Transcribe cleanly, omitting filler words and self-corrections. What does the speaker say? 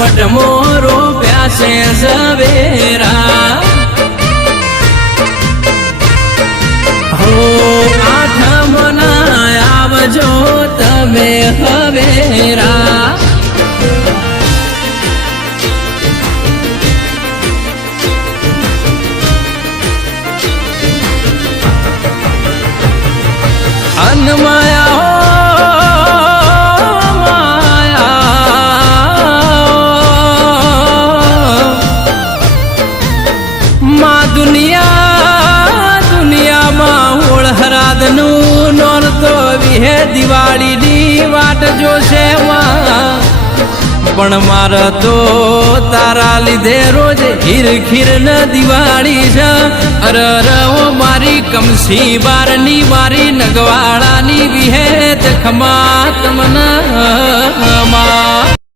વટમો રોપ્યા છે ઝવેરા હો આઠમના આવજો તમે હવેરા અનમાયા દુનિયામાં હોળ હરાદનું નોરતો વિહે દિવાળીની વાટ જોશે પણ મારે તો તારા લીધે રોજ ખીર ન દિવાળી છે અરરવો મારી કમસી બારની મારી નગવાળાની વિહે ખમા તમના